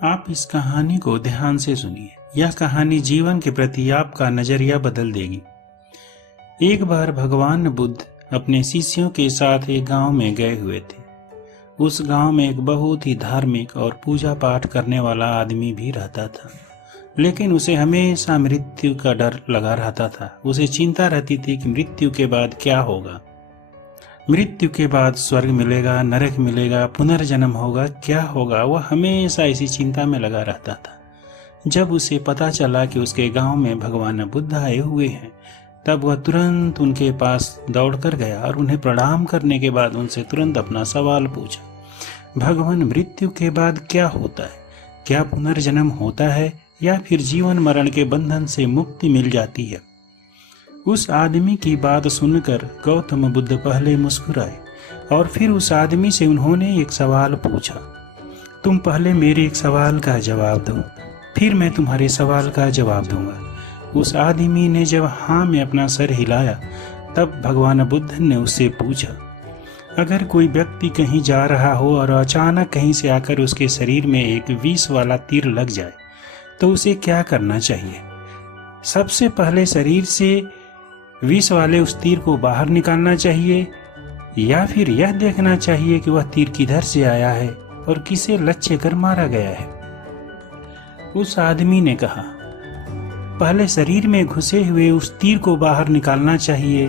आप इस कहानी को ध्यान से सुनिए। यह कहानी जीवन के प्रति आपका नजरिया बदल देगी। एक बार भगवान बुद्ध अपने शिष्यों के साथ एक गांव में गए हुए थे। उस गांव में एक बहुत ही धार्मिक और पूजा पाठ करने वाला आदमी भी रहता था, लेकिन उसे हमेशा मृत्यु का डर लगा रहता था। उसे चिंता रहती थी कि मृत्यु के बाद क्या होगा। मृत्यु के बाद स्वर्ग मिलेगा, नरक मिलेगा, पुनर्जन्म होगा, क्या होगा। वह हमेशा इसी चिंता में लगा रहता था। जब उसे पता चला कि उसके गांव में भगवान बुद्ध आए हुए हैं, तब वह तुरंत उनके पास दौड़कर गया और उन्हें प्रणाम करने के बाद उनसे तुरंत अपना सवाल पूछा, भगवान, मृत्यु के बाद क्या होता है? क्या पुनर्जन्म होता है या फिर जीवन मरण के बंधन से मुक्ति मिल जाती है? उस आदमी की बात सुनकर गौतम बुद्ध पहले मुस्कुराए और फिर उस आदमी से उन्होंने एक सवाल पूछा। तुम पहले मेरे एक सवाल का जवाब दो, फिर मैं तुम्हारे सवाल का जवाब दूंगा। उस आदमी ने जब हाँ में अपना सर हिलाया, तब भगवान बुद्ध ने उससे पूछा, अगर कोई व्यक्ति कहीं जा रहा हो और अचानक कहीं से आकर उसके शरीर में एक विष वाला तीर लग जाए, तो उसे क्या करना चाहिए? सबसे पहले शरीर से विष वाले उस तीर को बाहर निकालना चाहिए या फिर यह देखना चाहिए कि वह तीर किधर से आया है और किसे लक्ष्य कर मारा गया है? उस आदमी ने कहा, पहले शरीर में घुसे हुए उस तीर को बाहर निकालना चाहिए,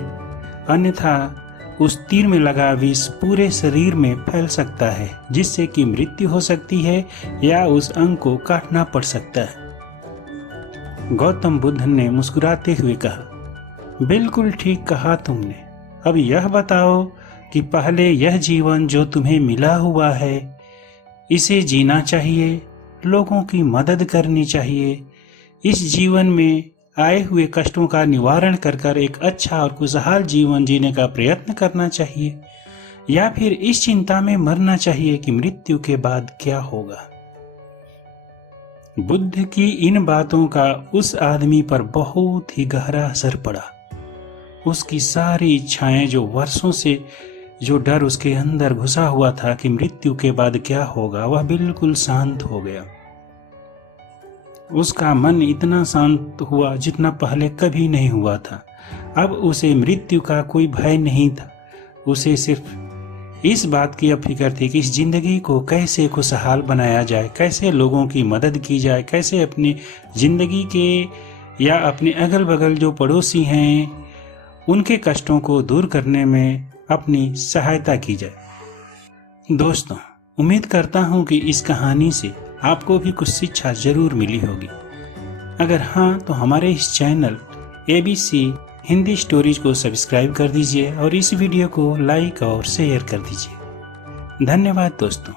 अन्यथा उस तीर में लगा विष पूरे शरीर में फैल सकता है, जिससे कि मृत्यु हो सकती है या उस अंग को काटना पड़ सकता है। गौतम बुद्ध ने मुस्कुराते हुए कहा, बिल्कुल ठीक कहा तुमने। अब यह बताओ कि पहले यह जीवन जो तुम्हें मिला हुआ है, इसे जीना चाहिए, लोगों की मदद करनी चाहिए, इस जीवन में आए हुए कष्टों का निवारण कर एक अच्छा और खुशहाल जीवन जीने का प्रयत्न करना चाहिए, या फिर इस चिंता में मरना चाहिए कि मृत्यु के बाद क्या होगा? बुद्ध की इन बातों का उस आदमी पर बहुत ही गहरा असर पड़ा। उसकी सारी इच्छाएं, जो वर्षों से जो डर उसके अंदर घुसा हुआ था कि मृत्यु के बाद क्या होगा, वह बिल्कुल शांत हो गया। उसका मन इतना शांत हुआ जितना पहले कभी नहीं हुआ था। अब उसे मृत्यु का कोई भय नहीं था। उसे सिर्फ इस बात की अब फिक्र थी कि इस जिंदगी को कैसे खुशहाल बनाया जाए, कैसे लोगों की मदद की जाए, कैसे अपनी जिंदगी के या अपने अगल बगल जो पड़ोसी हैं उनके कष्टों को दूर करने में अपनी सहायता की जाए। दोस्तों, उम्मीद करता हूं कि इस कहानी से आपको भी कुछ शिक्षा जरूर मिली होगी। अगर हाँ, तो हमारे इस चैनल ABC हिंदी स्टोरीज को सब्सक्राइब कर दीजिए और इस वीडियो को लाइक और शेयर कर दीजिए। धन्यवाद दोस्तों।